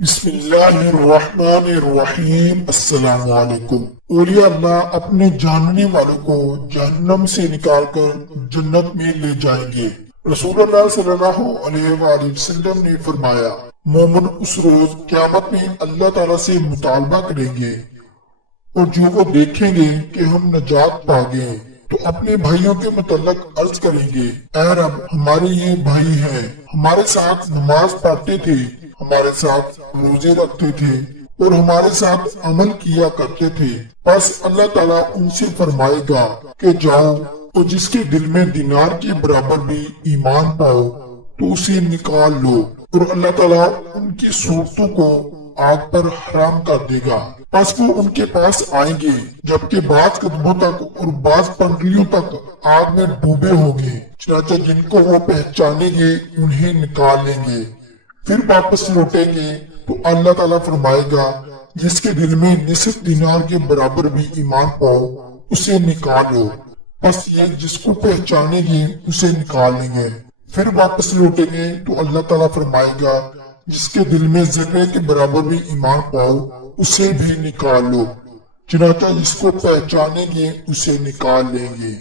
بسم اللہ الرحمن الرحیم۔ السلام علیکم۔ اولیاء اللہ اپنے جاننے والوں کو جہنم سے نکال کر جنت میں لے جائیں گے۔ رسول اللہ صلی اللہ علیہ وآلہ وسلم نے فرمایا، مومن اس روز قیامت میں اللہ تعالیٰ سے مطالبہ کریں گے اور جو وہ دیکھیں گے کہ ہم نجات پا گئے تو اپنے بھائیوں کے متعلق عرض کریں گے، اے رب ہمارے یہ بھائی ہیں، ہمارے ساتھ نماز پڑھتے تھے، ہمارے ساتھ روزے رکھتے تھے اور ہمارے ساتھ عمل کیا کرتے تھے۔ پس اللہ تعالیٰ ان سے فرمائے گا کہ جاؤ اور جس کے دل میں دینار کے برابر بھی ایمان پاؤ تو اسے نکال لو، اور اللہ تعالیٰ ان کی صورتوں کو آگ پر حرام کر دے گا۔ پس وہ ان کے پاس آئیں گے جبکہ بعض قدموں تک اور بعض پنڈلیوں تک آگ میں ڈوبے ہوں گے، چنانچہ جن کو وہ پہچانیں گے انہیں نکال لیں گے، پھر واپس لوٹیں گے تو اللہ تعالیٰ فرمائے گا جس کے دل میں نصف دینار کے برابر بھی ایمان پاؤ اسے نکالو۔ پس یہ جس کو پہچانیں گے اسے نکال لیں گے، پھر واپس لوٹیں گے تو اللہ تعالیٰ فرمائے گا جس کے دل میں ذرے کے برابر بھی ایمان پاؤ اسے بھی نکال لو، چنانچہ جس کو پہچانیں گے اسے نکال لیں گے۔